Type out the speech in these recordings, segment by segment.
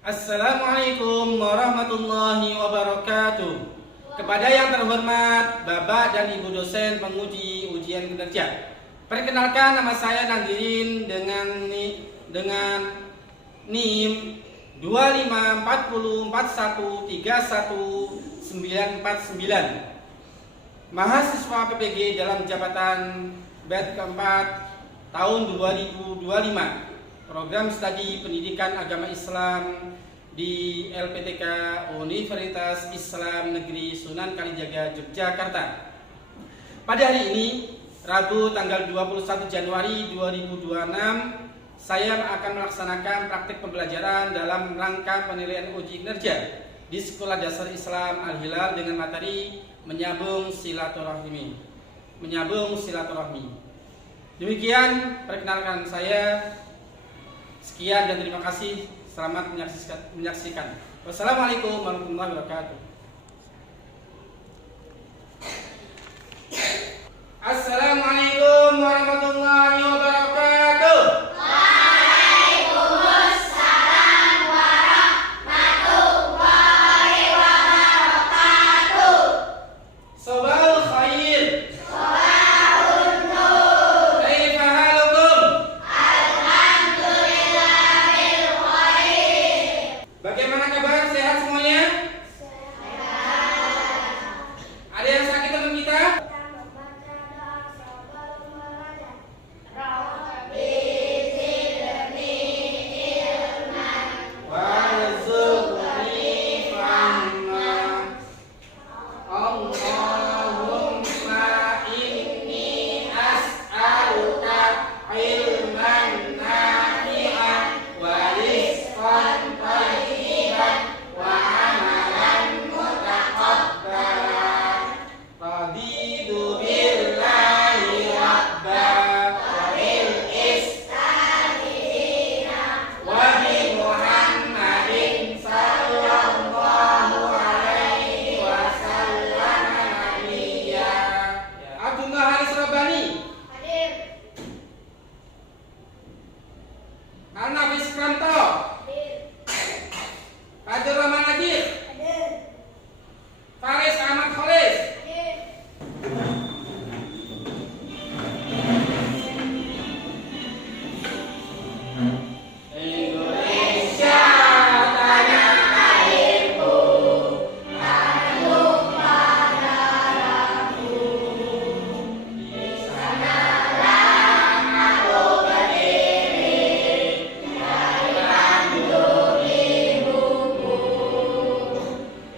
Assalamualaikum warahmatullahi wabarakatuh. Kepada yang terhormat Bapak dan Ibu dosen penguji ujian kinerja, perkenalkan, nama saya Nadirin dengan NIM 2540413199, mahasiswa PPG dalam jabatan batch keempat tahun 2025, program studi pendidikan agama Islam di LPTK Universitas Islam Negeri Sunan Kalijaga, Yogyakarta. Pada hari ini, Rabu tanggal 21 Januari 2026, saya akan melaksanakan praktik pembelajaran dalam rangka penilaian uji kinerja di Sekolah Dasar Islam Al-Hilal dengan materi menyambung silaturahmi. Demikian perkenalkan saya. Sekian dan terima kasih. Selamat menyaksikan. Wassalamualaikum warahmatullahi wabarakatuh. Assalamualaikum warahmatullahi wabarakatuh. Waalaikumsalam warahmatullahi wabarakatuh. Sabahul khair. Sabahun nur. Kaifa halukum? Alhamdulillah bil khair. Bagaimana kabar? Sehat semuanya? Ada yang sakit teman kita? Warzuqni fahma. Allahumma inni as'aluka ilman nafi'an wa rizqan thayyiban wa amalan mutaqabbalan. Raditu billahi rabba wa bil islami dina wa bi Muhammadin sallallahu alaihi wasallam nabiyya. Abdullah Haris Rabbani, Hadir. Al-Nafis Kranto, Hadir. Hadir Rahman Najib, Hadir. Faris Ahmad Kholis. Hadir. Indonesia tanah airku, Tanah darahku. di sanalah aku berdiri, dalam ibuku.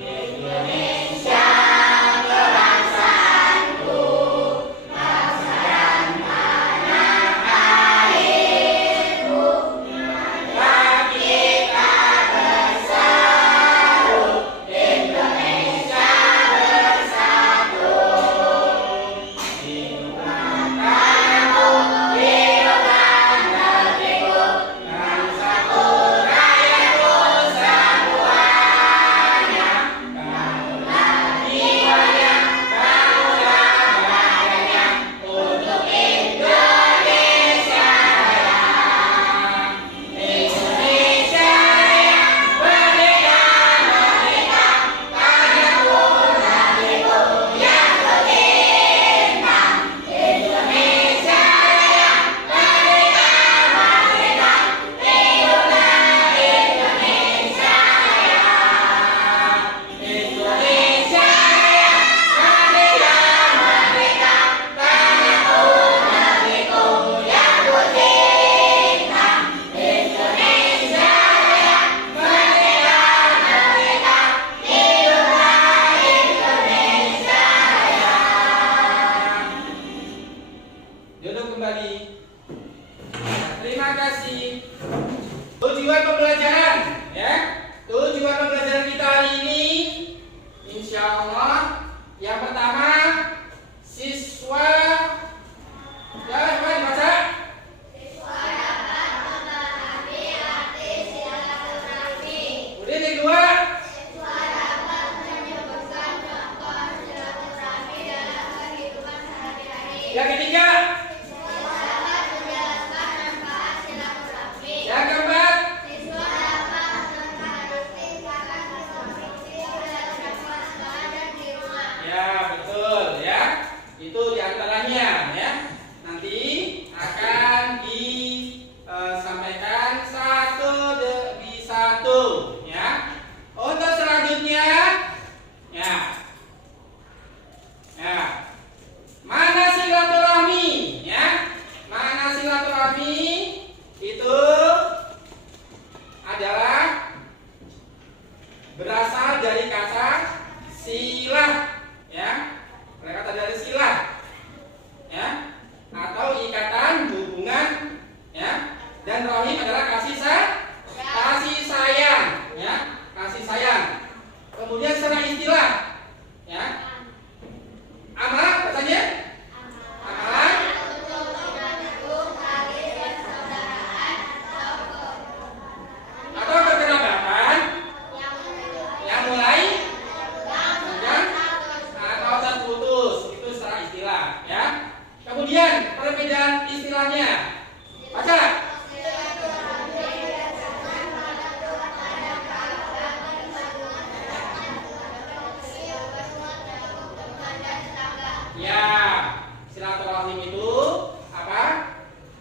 Indonesia kebangsaanku, bangsa dan tanah airku. Mari kita bersatu, Indonesia bersatu. Hiduplah tanahku, hiduplah negeriku, bangsaku, rakyatku semuanya. Bangunlah jiwanya, bangunlah badannya untuk Indonesia Raya. Indonesia Raya, merdeka, merdeka, tanahku, negeriku yang terbentang. Indonesia Raya, merdeka, merdeka, hiduplah Indonesia Raya. Indonesia Raya, merdeka, merdeka, tanahku, negeriku yang terbentang. Indonesia Raya, merdeka, merdeka, hiduplah Indonesia Raya. Duduk kembali. Terima kasih. Tujuan pembelajaran, ya. Tujuan pembelajaran kita hari ini, insya Allah, yang pertama, siswa, ya, coba dibaca. Siswa dapat memahami arti silaturahmi. Kemudian yang kedua, Siswa dapat menyebutkan contoh silaturahmi dalam kehidupan sehari-hari. yang ketiga, Siswa dapat menjelaskan manfaat silaturahmi. yang keempat, Siswa dapat itu adalah berasal dari kata silah, ya, kata dari silah, ya, atau ikatan hubungan, ya, dan rahim adalah kasih sayang, ya, kasih sayang. Kemudian secara istilah, ya, amalan katanya, amalan atau kekerabatan yang mulai panjang atau terputus, itu secara istilah, ya. Kemudian perbedaan istilahnya, baca. Ya, silaturahim itu apa?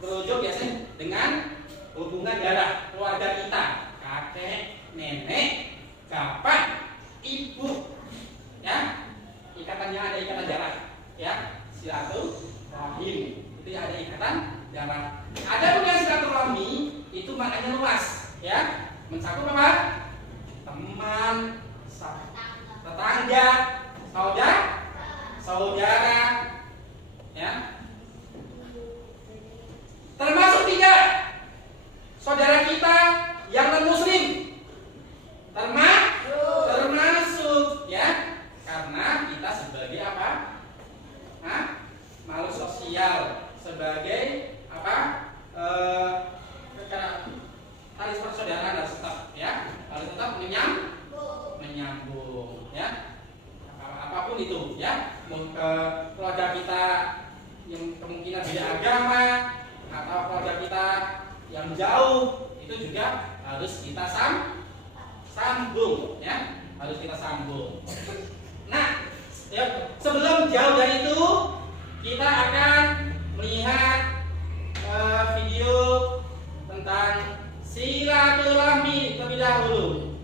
Berujuk biasanya dengan hubungan darah keluarga kita, kakek, nenek, bapak, ibu, ya. Ikatannya ada ikatan darah, ya. Silaturahim itu ada ikatan darah. Ada bukan silaturahmi itu maknanya luas, ya. Mencakup apa? Teman, tetangga, saudara, ya. Termasuk tidak saudara kita yang non muslim, termasuk, ya, karena kita sebagai apa? Makhluk sosial, sebagai apa? Tali persaudaraan harus tetap, ya, harus tetap menyambung, ya. Apapun itu, ya, keluarga kita yang kemungkinan beda agama atau keluarga kita yang jauh, itu juga harus kita sambung, ya, harus kita sambung. Nah, ya, sebelum jauh dari itu, kita akan melihat video tentang silaturahmi terlebih dahulu.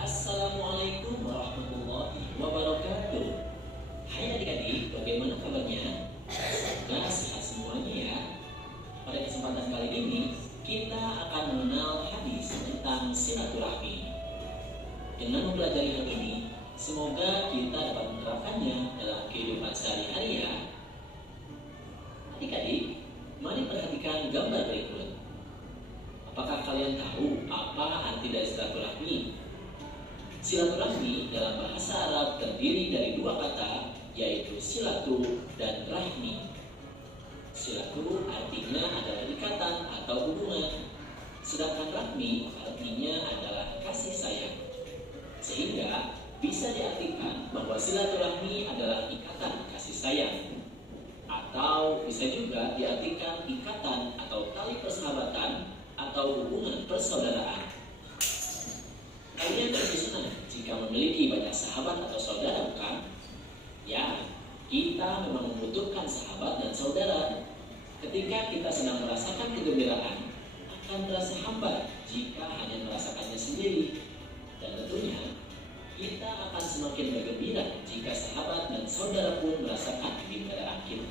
Assalamualaikum warahmatullahi wabarakatuh. Hai adik-adik, bagaimana kabarnya? Semoga sehat semuanya ya. Pada kesempatan kali ini kita akan mengenal hadis tentang silaturahmi. Dengan mempelajari hal ini, semoga kita dapat menerapkannya dalam kehidupan sehari-hari ya. Adik-adik, mari perhatikan gambar berikut. Apakah kalian tahu apa arti dari silaturahmi? Silaturahmi dalam bahasa Arab terdiri dari dua kata, yaitu silatu dan rahmi. Silatu artinya adalah ikatan atau hubungan, sedangkan rahmi artinya adalah kasih sayang. Sehingga bisa diartikan bahwa silaturahmi adalah ikatan kasih sayang, atau bisa juga diartikan ikatan atau tali persahabatan atau hubungan persaudaraan. Kalian tentu senang jika memiliki banyak sahabat atau saudara, bukan? Ya, kita memang membutuhkan sahabat dan saudara. Ketika kita sedang merasakan kegembiraan, akan terasa hambar jika hanya merasakannya sendiri. Dan tentunya, kita akan semakin bergembira jika sahabat dan saudara pun merasakan kegembiraan kita.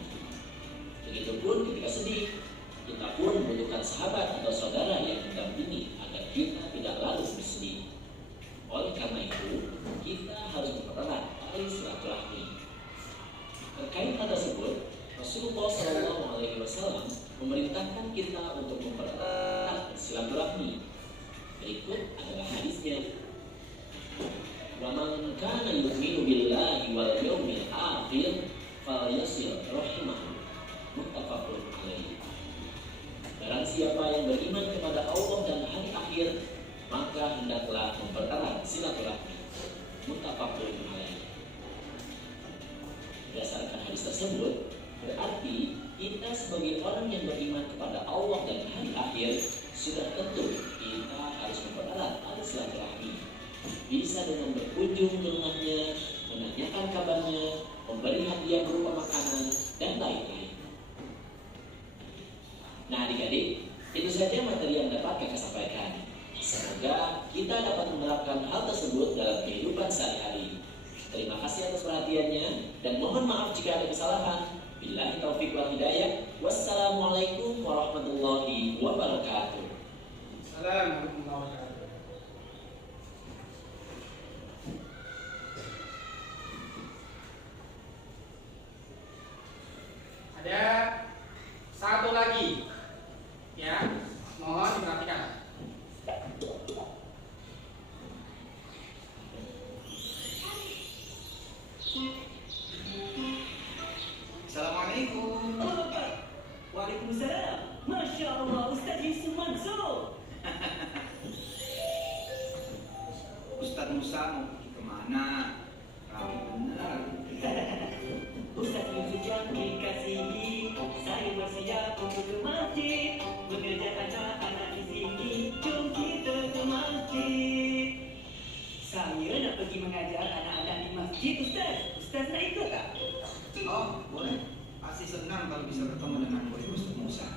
Begitupun ketika sedih, kita pun membutuhkan sahabat atau saudara yang mendampingi agar kita tidak larut bersedih. Oleh karena itu, kita harus mempererat tali silaturahmi. Terkait hal tersebut, Rasulullah SAW memerintahkan kita untuk mempererat silaturahmi. Berikut adalah hadisnya. Wa man kana yu'minu billahi wal yawmil akhir falyasil rahimahu. Muttafaqun alaih. Barang siapa yang beriman kepada Allah dan hari akhir, maka hendaklah mempererat silaturahmi. Muttafaqun alaih. Berdasarkan hadis tersebut, berarti kita sebagai orang yang beriman kepada Allah dan hari akhir sudah tentu kita harus mempererat tali silaturahmi. Bisa dengan berkunjung ke rumahnya, menanyakan kabarnya, memberi hadiah berupa makanan, dan lain-lain. Nah adik-adik, itu saja materi yang dapat kakak sampaikan. Semoga kita dapat menerapkan hal tersebut dalam kehidupan sehari-hari. Terima kasih atas perhatiannya. Dan mohon maaf jika ada kesalahan. Billahi taufiq wal hidayah. Wassalamualaikum warahmatullahi wabarakatuh. Assalamualaikum warahmatullahi wabarakatuh. Ada satu lagi, ya, mohon diperhatikan. Assalamualaikum. Waalaikumsalam. Masya Allah, Ustaz Yusuf Mansur. Ustaz Musa mau pergi kemana? Rapi benar. Ustaz Yusuf yang dikasihi, saya bersiap untuk ke masjid, mengajar anak-anak di sini. Jom kita ke masjid. Saya nak pergi mengajar anak-anak di masjid, Ustaz. Ustaz nak ikut tak? Oh, boleh. Pasti senang kalau bisa bertemu dengan murid Ustaz Musa.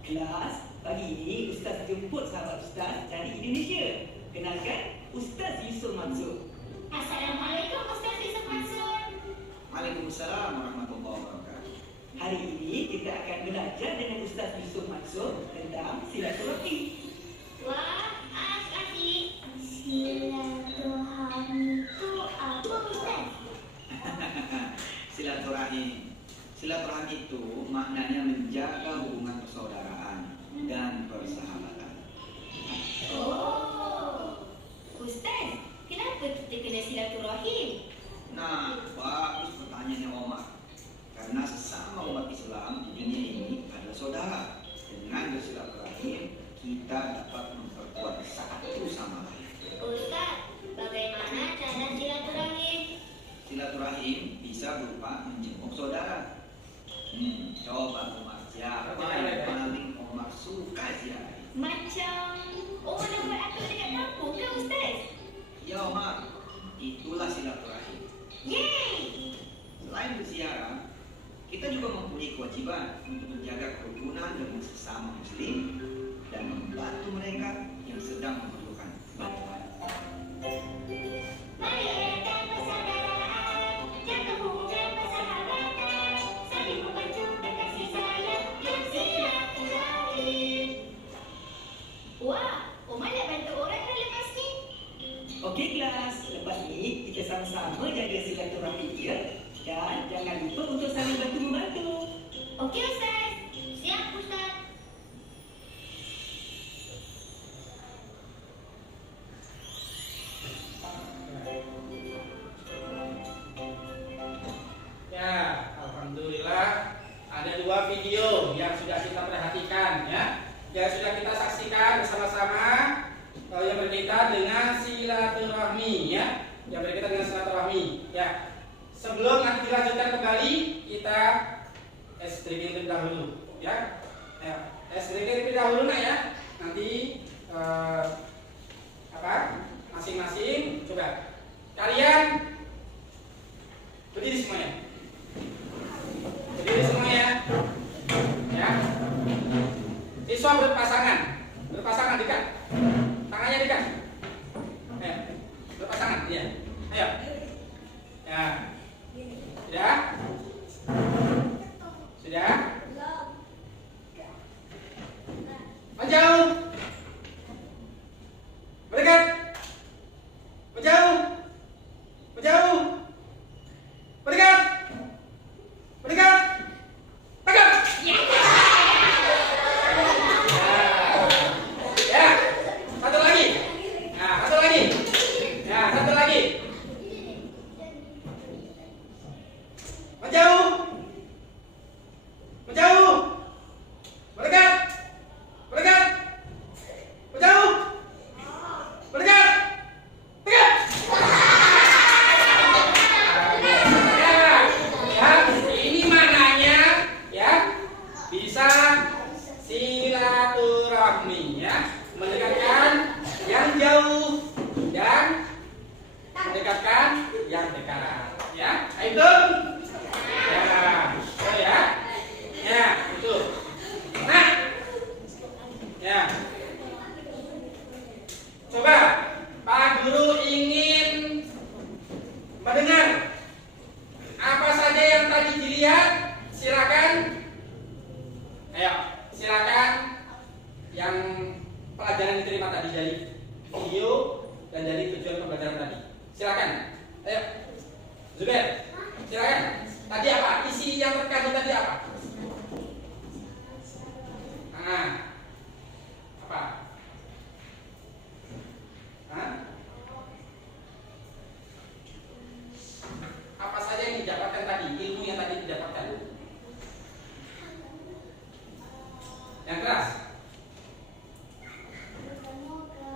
Kelas, pagi ini Ustaz jemput sahabat Ustaz dari Indonesia. Kenalkan, Ustaz Yusuf Mansur. Assalamualaikum Ustaz Yusuf Mansur. Waalaikumsalam warahmatullahi wabarakatuh. Hari ini kita akan belajar dengan Ustaz Yusuf Mansur tentang silaturahmi. Wah, asik. Silaturahmi itu apa Ustaz? Silaturahim. Silaturahim itu maknanya menjaga hubungan persaudaraan dan persahabatan. Oh, Ustaz, kenapa kita kena silaturahim? Nah, bagus pertanyaannya Omar. Karena sesama umat Islam di dunia ini adalah saudara. Dengan bersilaturahim, kita dapat memperkuat satu sama lain. Ustaz, bagaimana cara silaturahim? Silaturahim bisa berupa menjenguk saudara. Coba Omar, siapa yang paling Omar suka ziarahi? Macam orang buat apa dekat kampung ke Ustaz? Ya Omar, itulah silaturahim. Yeay! Selain berziarah, kita juga mempunyai kewajiban untuk menjaga kerukunan dengan sesama muslim dan membantu mereka yang sedang memerlukan bantuan. Mari eratkan persaudaraan, jaga hubungan persahabatan, saling membantu dan kasih sayang yang silaturahim. Wah, Omar nak bantu orang dah lepas ni. Okey kelas, lepas ni kita sama-sama jaga silaturahmi dia dan jangan lupa untuk saling bantu-membantu. Okey Ustaz. Siap Ustaz. Ya, alhamdulillah ada dua video yang sudah kita perhatikan, ya, yang sudah kita saksikan bersama-sama, yang berkaitan dengan silaturahmi, ya, yang berkaitan dengan silaturahmi, ya. Sebelum nanti dilanjutkan kembali, kita SDG terlebih dahulu, ya. SDG terlebih dahulu, nak, ya. Nanti masing-masing coba kalian berdiri semuanya. Berdiri semuanya. Ya. Siswa berpasangan. Berpasangan dekat. Tangannya dekat. Ayo. Berpasangan, ya. Ayo. Ya. Sudah? Sudah? Menjauh. Berdekat. Menjauh. Menjauh. Berdekat. Berdekat. Tegak. Ya. Satu lagi. Nah, satu lagi. Ya, satu lagi. Silakan. Ayo. Zubair. Silakan. Tadi apa? Isi yang terkandung tadi apa? Nah. Apa? Hah? Apa saja yang didapatkan tadi? Ilmu yang tadi didapatkan. Yang keras. Bertemu ke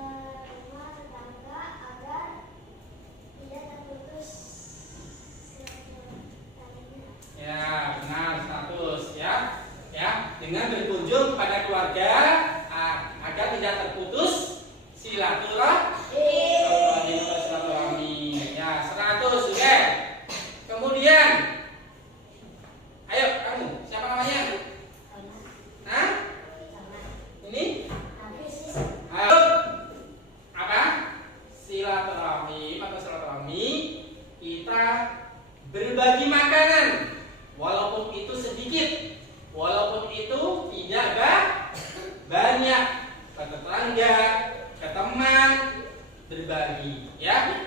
rumah tetangga agar tidak terputus silaturahminya. Ya, benar 100 ya. Ya, dengan berkunjung kepada keluarga agar tidak terputus silaturahmi. Ya, 100 oke. Kemudian ayo kamu, siapa namanya? Hah? Ini? Ayo. Apa? Silaturahmi atau silaturahmi kita berbagi makanan walaupun itu sedikit, walaupun itu tidak banyak, ke tetangga, ke teman, berbagi ya,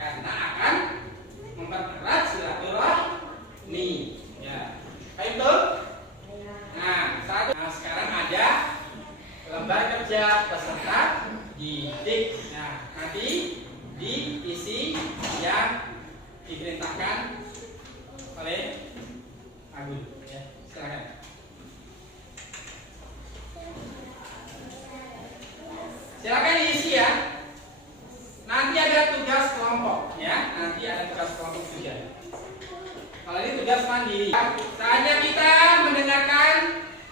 karena akan mempererat silaturahmi ya. Baik betul? Nah, sekarang ada lembar kerja peserta didik. Nah, nanti diisi yang diperintahkan oleh Agun ya. Silakan. Silakan diisi ya. Nanti ada tugas kelompok ya. Nanti ada tugas kelompok juga. Kalau ini tugas mandiri. Saatnya kita mendengarkan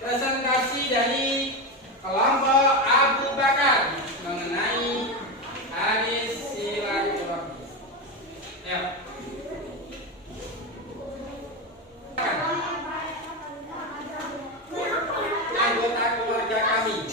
presentasi dari kelompok Abu Bakar mengenai hadis silaturahmi. Ya. Anggota keluarga kami.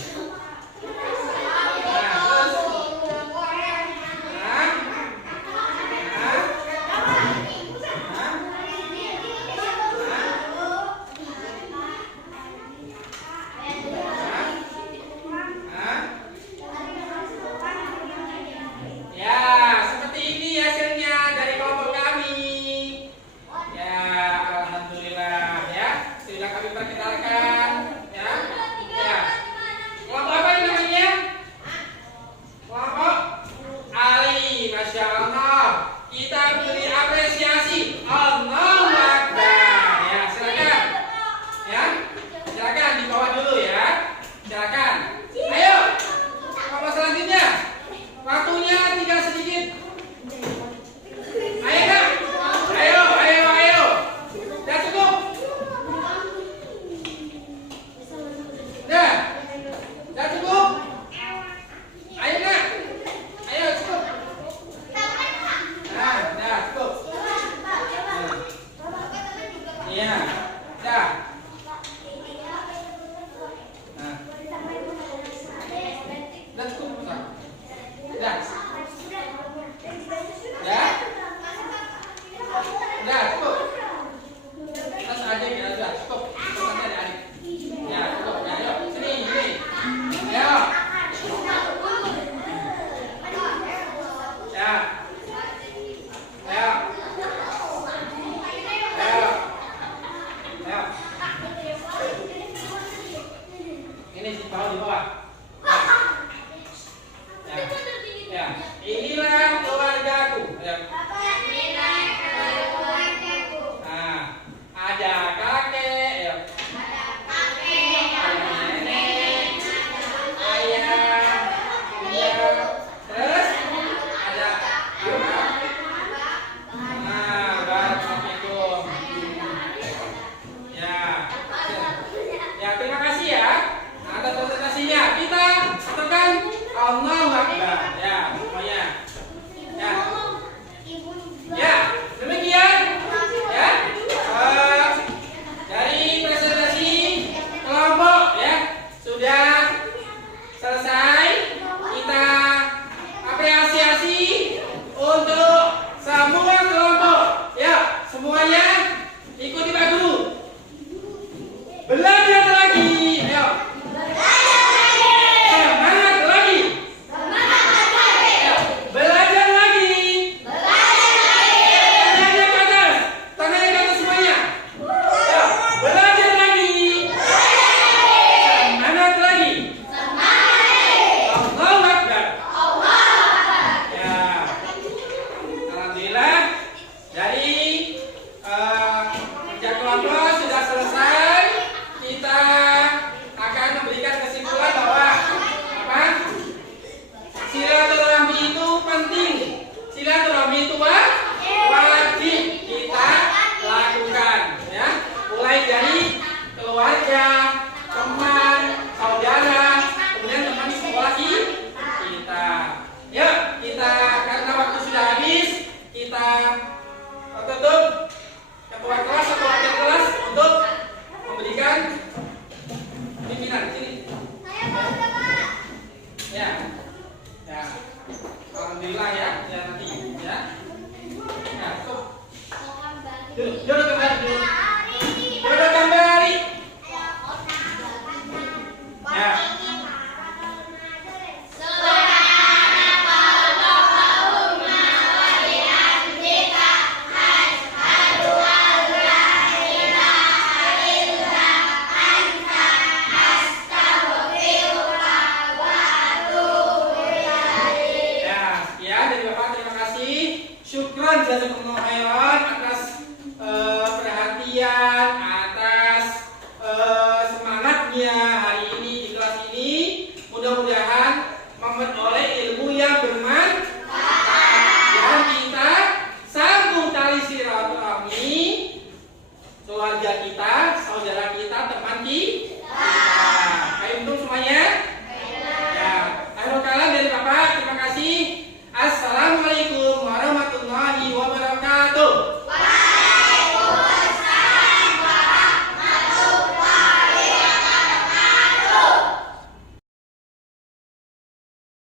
Allahu Akbar. Ya, semuanya. Ya. Duduk kembali. Duduk kembali. Ya. Ya, sekian dari Bapak. Terima kasih. Syukran jazakumullah khairan.